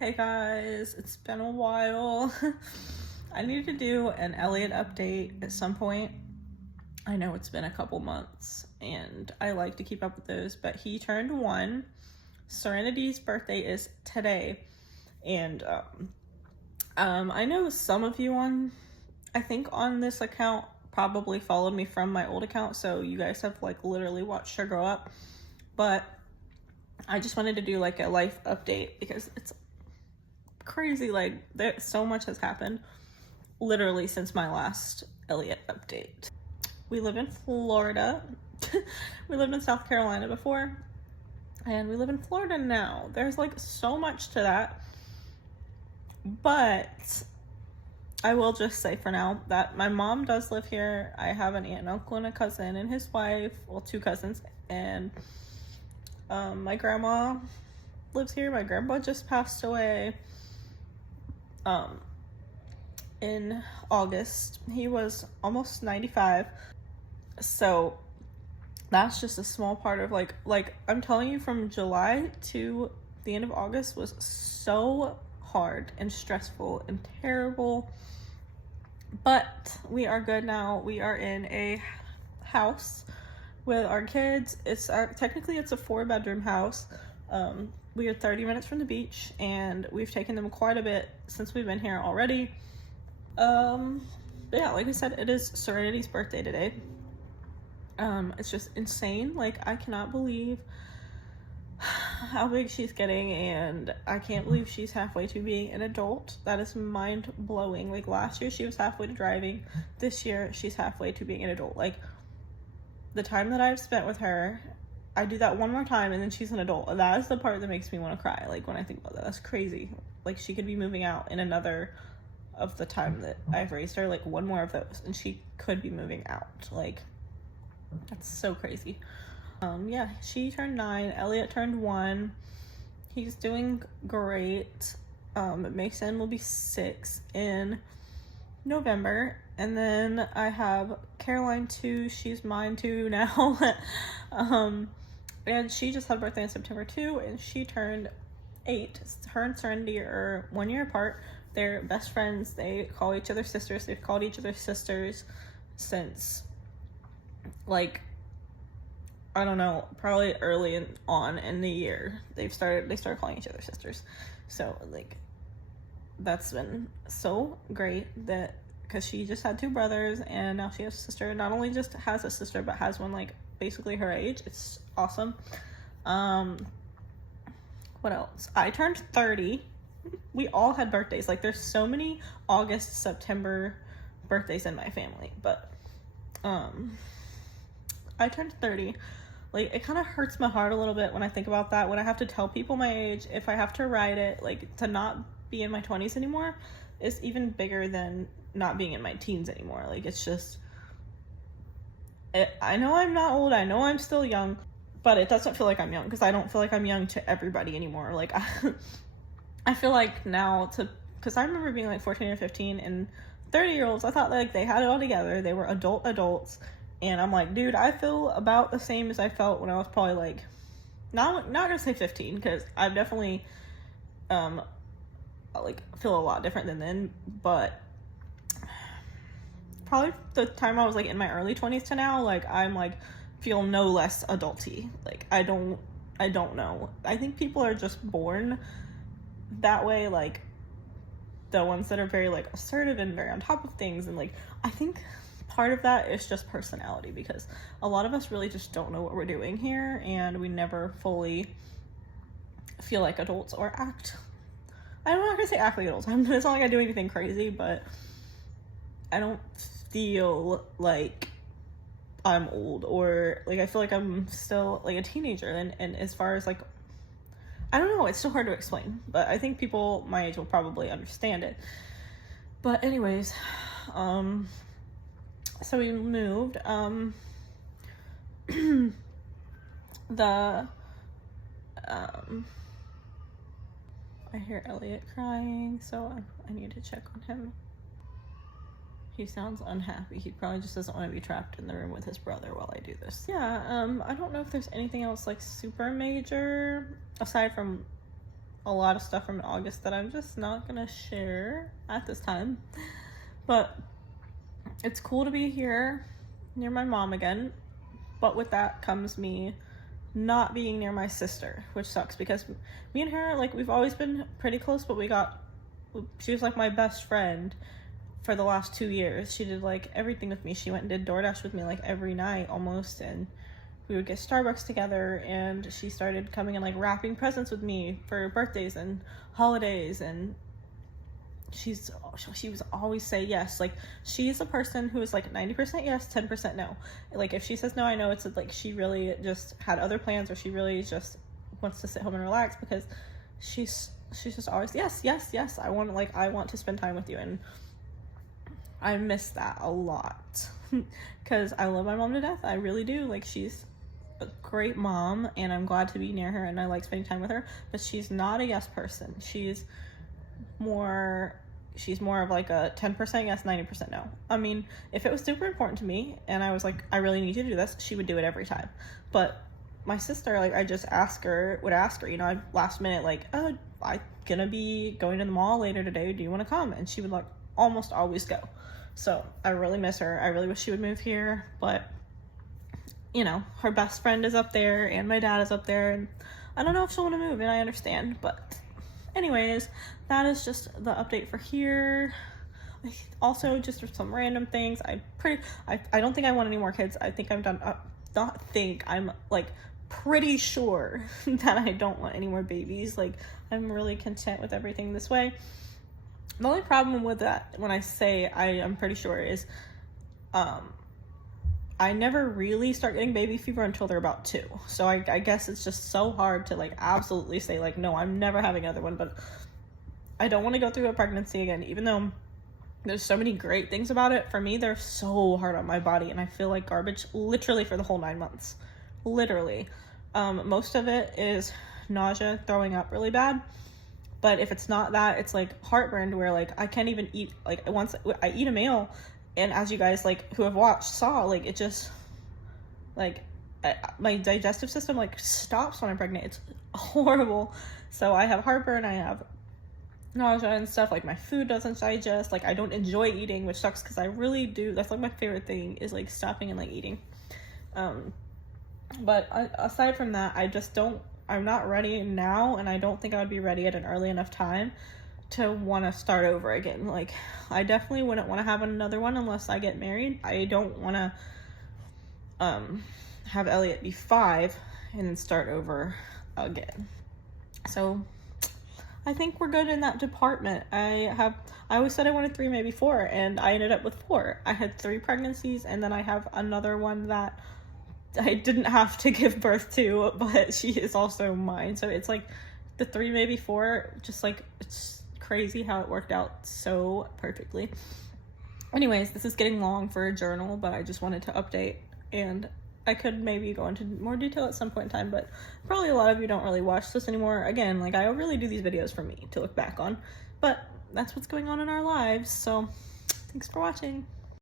Hey guys, it's been a while. I need to do an Elliot update at some point. I know it's been a couple months and I like to keep up with those, but he turned 1. Serenity's birthday is today. And I know some of you I think on this account probably followed me from my old account, so you guys have like literally watched her grow up. But I just wanted to do like a life update because it's crazy. Like, so much has happened literally since my last Elliot update. We live in Florida. We lived in South Carolina before, and we live in Florida now. There's like so much to that, but I will just say for now that my mom does live here. I have an aunt and uncle and a cousin and his wife, well, 2 cousins, and my grandma lives here. My grandpa just passed away in August. He was almost 95. So that's just a small part of like I'm telling you, from July to the end of August was so hard and stressful and terrible. But we are good now. We are in a house with our kids. It's technically it's a 4-bedroom house. We are 30 minutes from the beach, and we've taken them quite a bit since we've been here already. But yeah, like I said, it is Serenity's birthday today. It's just insane. Like, I cannot believe how big she's getting, and I can't believe she's halfway to being an adult. That is mind-blowing. Like, last year she was halfway to driving. This year she's halfway to being an adult. Like, the time that I've spent with her, I do that one more time and then she's an adult. And that is the part that makes me want to cry. Like, when I think about that, that's crazy. Like, she could be moving out in another of the time that I've raised her, like one more of those, and she could be moving out. Like, that's so crazy. Yeah, she turned 9. Elliot turned 1. He's doing great. Mason will be 6 in November, and then I have Caroline 2. She's mine too now. And she just had a birthday on September 2, and she turned 8. Her and Serenity are 1 year apart. They're best friends. They call each other sisters. They've called each other sisters since, like, I don't know, probably early on in the year. They started calling each other sisters. So, like, that's been so great that, because she just had 2 brothers, and now she has a sister. Not only just has a sister, but has one, like, basically her age. It's awesome. What else? I turned 30. We all had birthdays. Like, there's so many August, September birthdays in my family. But I turned 30. Like, it kind of hurts my heart a little bit when I think about that, when I have to tell people my age, if I have to write it. Like, to not be in my 20s anymore is even bigger than not being in my teens anymore. Like, it's just, I know I'm not old, I know I'm still young, but it doesn't feel like I'm young, because I don't feel like I'm young to everybody anymore. Like, I feel like now, because I remember being like 14 or 15, and 30-year-olds, I thought like they had it all together. They were adults, and I'm like, dude, I feel about the same as I felt when I was probably like, not gonna say 15, because I've definitely like feel a lot different than then, but probably the time I was like in my early 20s to now, like, I'm like feel no less adulty. Like, I don't know. I think people are just born that way, like the ones that are very like assertive and very on top of things, and like I think part of that is just personality, because a lot of us really just don't know what we're doing here, and we never fully feel like adults or act. I'm not gonna say act like adults. It's not like I do anything crazy, but I don't feel like I'm old, or like I feel like I'm still like a teenager. And as far as like, I don't know, it's so hard to explain, but I think people my age will probably understand it. But anyways, so we moved. I hear Elliot crying, so I need to check on him. He sounds unhappy. He probably just doesn't want to be trapped in the room with his brother while I do this. Yeah, I don't know if there's anything else like super major aside from a lot of stuff from August that I'm just not gonna share at this time. But it's cool to be here near my mom again. But with that comes me not being near my sister, which sucks because me and her, like, we've always been pretty close, but she was like my best friend for the last 2 years. She did like everything with me. She went and did DoorDash with me like every night almost, and we would get Starbucks together, and she started coming and like wrapping presents with me for birthdays and holidays, and she was always say yes. Like, she's a person who is like 90% yes, 10% no. Like, if she says no, I know it's like she really just had other plans, or she really just wants to sit home and relax, because she's just always yes, yes, yes. I want to spend time with you, and I miss that a lot because I love my mom to death. I really do. Like, she's a great mom, and I'm glad to be near her, and I like spending time with her, but she's not a yes person. She's more of like a 10% yes, 90% no. I mean, if it was super important to me and I was like, I really need you to do this, she would do it every time. But my sister, like, I just would ask her, you know, last minute, like, oh, I'm gonna be going to the mall later today, do you want to come? And she would like almost always go. So I really miss her. I really wish she would move here, but you know, her best friend is up there and my dad is up there, and I don't know if she'll want to move, and I understand. But anyways, that is just the update for here. Also, just some random things. I don't think I want any more kids. I think I'm done. I'm like pretty sure that I don't want any more babies. Like, I'm really content with everything this way. The only problem with that, when I say I am pretty sure, is I never really start getting baby fever until they're about 2. So I guess it's just so hard to like absolutely say like, no, I'm never having another one. But I don't want to go through a pregnancy again, even though there's so many great things about it. For me, they're so hard on my body, and I feel like garbage literally for the whole 9 months. Literally. Most of it is nausea, throwing up really bad. But if it's not that, it's like heartburn, where like I can't even eat. Like, once I eat a meal, and as you guys like who have watched saw, like, it just like my digestive system like stops when I'm pregnant. It's horrible. So I have heartburn, I have nausea and stuff. Like, my food doesn't digest. Like, I don't enjoy eating, which sucks because I really do. That's like my favorite thing, is like stopping and like eating. But aside from that, I'm not ready now, and I don't think I would be ready at an early enough time to want to start over again. Like, I definitely wouldn't want to have another one unless I get married. I don't want to have Elliot be 5 and then start over again. So I think we're good in that department. I always said I wanted 3, maybe 4, and I ended up with 4. I had 3 pregnancies, and then I have another one that I didn't have to give birth to, but she is also mine. So it's like the 3, maybe 4, just like, it's crazy how it worked out so perfectly. Anyways, this is getting long for a journal, but I just wanted to update, and I could maybe go into more detail at some point in time, but probably a lot of you don't really watch this anymore. Again, like, I really do these videos for me to look back on, but that's what's going on in our lives. So thanks for watching.